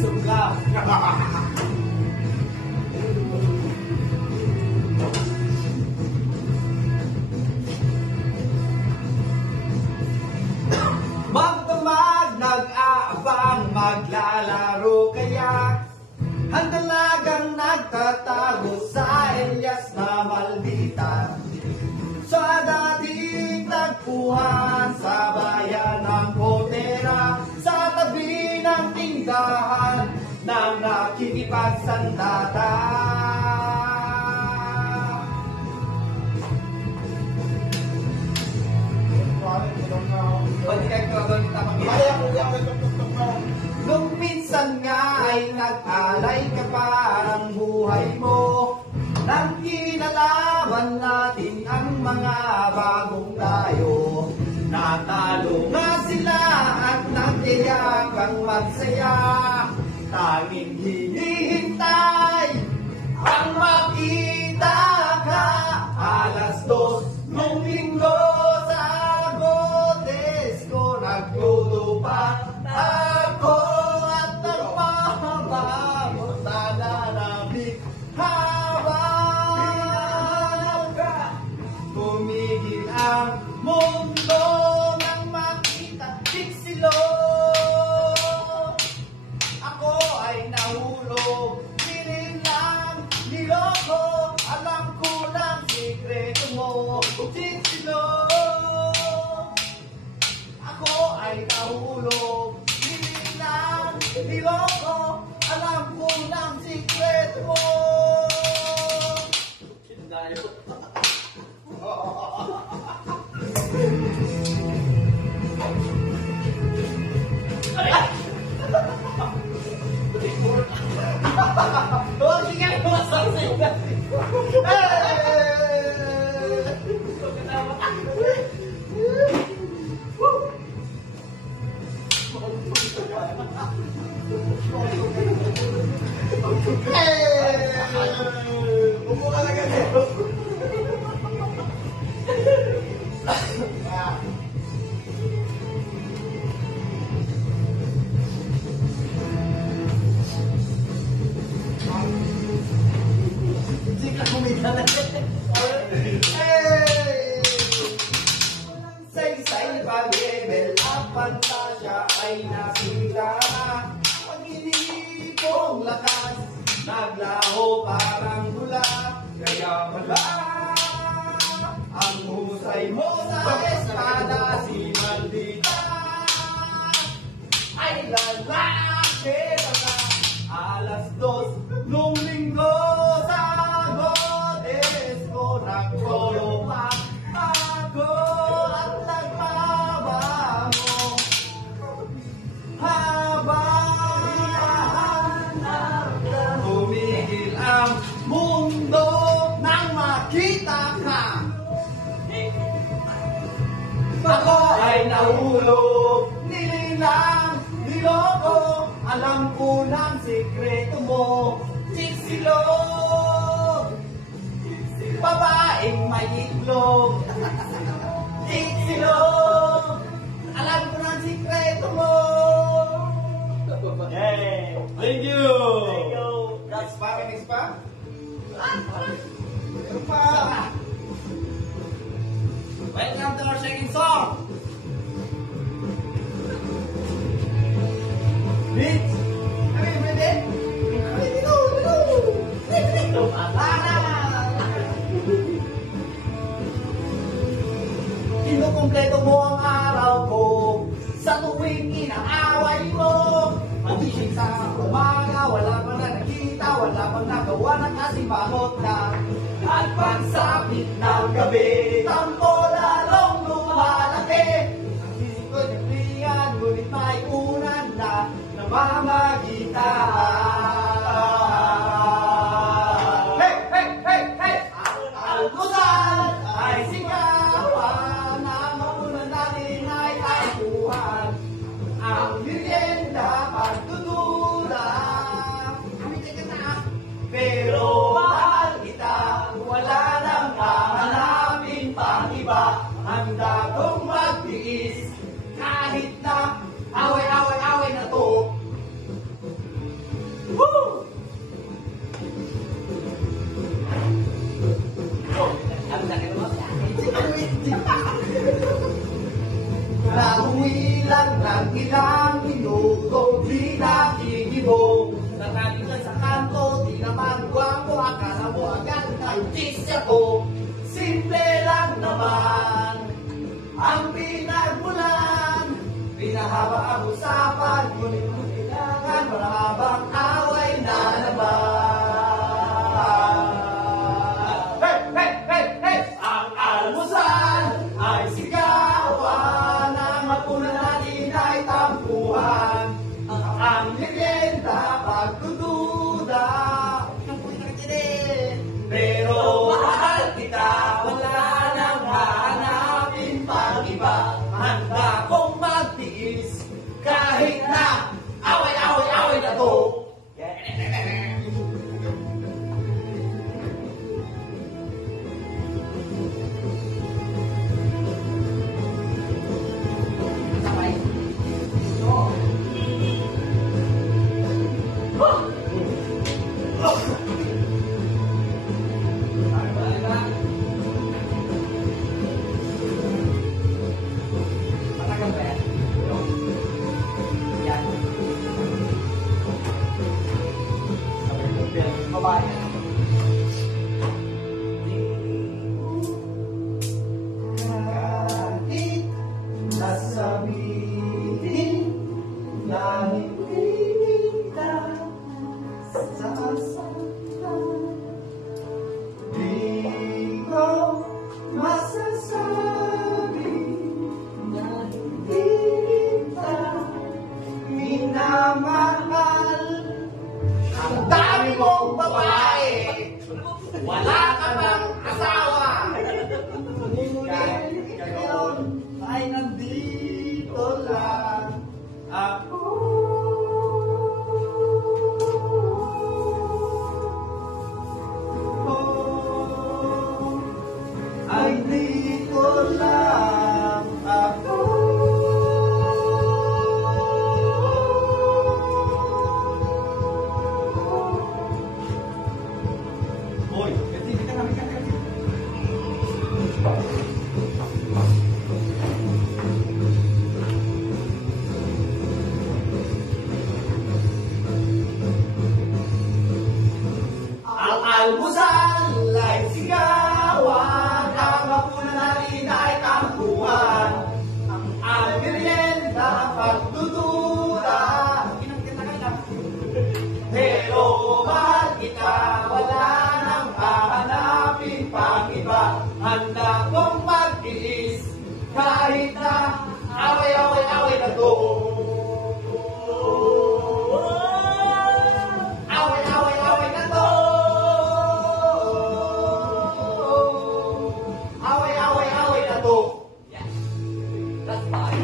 Suka. Magdamag, nag-aabang, maglalaro kaya ang dalagang nagtatago sa Elias na maldita. Sa dating tagpuan sa bayan ng Kotera, sa tabi ng tinggahan ng nakikipagsandata. Nung minsan nga ay nag-alay ka pa ng buhay mo, nang kinalaban natin ang mga bagong tayo. Natalo nga sila at nagtiyak ang magsaya, tanging hinihintay ang makita ka. Alas 2 nung linggo sa Agotes ko, nagluto ako at nagpahabamot na nanamig habang tumigil ang mundo nang makita piksilo. Ako ay nahulog, nilinlang, niloko, alam ko lang sikreto mo, piksilo. Ako ay nahulog, nilinlang, niloko, alam ko lang sikreto mo. Say pag-level up, pantasya ay nasira. Pag-inipong lakas, naglaho parang gula. Kaya wala ang husay mo sa espada, si maldita ay lalaki na. Alas 2 nung linggo sa Agotes ko, nagkolo pa ako at nagbabango habang tumigil ang mundo nang makita ka. Ako ay nahulog, nilinlang, niloko, alam ko ng sikreto mo, tiksilog, babaeng may itlog, tiksilog, alam ko ng sikreto mo. Hey, thank you. Thank you. Next pa, next pa. Meron pa. Welcome to our second song. Beats. Ready? Ready? Go. Kinukumpleto mo ang araw ko sa tuwing inaaway mo. Magising sa umaga, wala pa na nakita, wala pang nagawa ng asimangot na. At pagsapit ng gabi, tampo lalong lumalaki. Ang isip ko naglingan, ngunit may unan na namamagitan. Hey! Almusal ay sigawan, ang unan natin ay tayuhan. Ang merienda pagtutura, pero mahal kita, wala nang hahanapin pang iba. Handa kong magtiis kahit na away na to. Woo! Nauwi lang ng ilang minuto, di nakikibong. Narating lang sa kanto, di naman gwapo, akala mo agad artista ko. Simple lang naman ang pinagmulan, pinahaba ang usapan, ngunit kung kailangan, mahabang away na naman. Hey! Ang almusal ay sigawan, ang hapunan natin ay tampuhan. Ang merienda, pagdududa, pero mahal kita, wala nang hahanapin pang iba. Handa kong magtiis, kahit na away na to. Bye-bye. Kahit nasabihin na hindi kita sasaktan, di ko masasabi na hindi kita minamahal. Ang dami mong babae, wala ka bang asawa? Ngunit ngayon ay nandito lang ako. Ay dito lang ako. Hoy, hindi ka namin kakakit. Ang almusal ay sigawan, ang hapunan natin ay tampuhan. Ang merienda, pagdududa, pero mahal kita, wala nang hahanapin pang iba. Handa kong magtiis, kahit na away na to. Away na to. Away na to. That's fine.